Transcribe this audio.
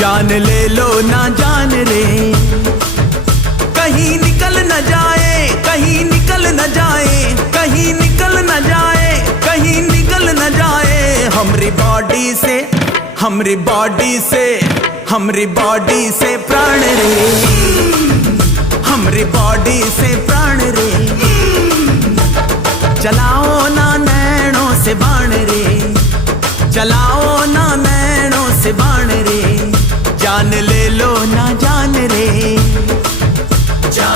जान ले लो ना जान रे, कहीं निकल न जाए, कहीं निकल न जाए, कहीं निकल न जाए, कहीं निकल न जाए। हमरी बॉडी से, हमरी बॉडी से, हमरी बॉडी से प्राण रे, हमरी बॉडी से प्राण रे। चलाओ ना नैनों से बाण रे, चलाओ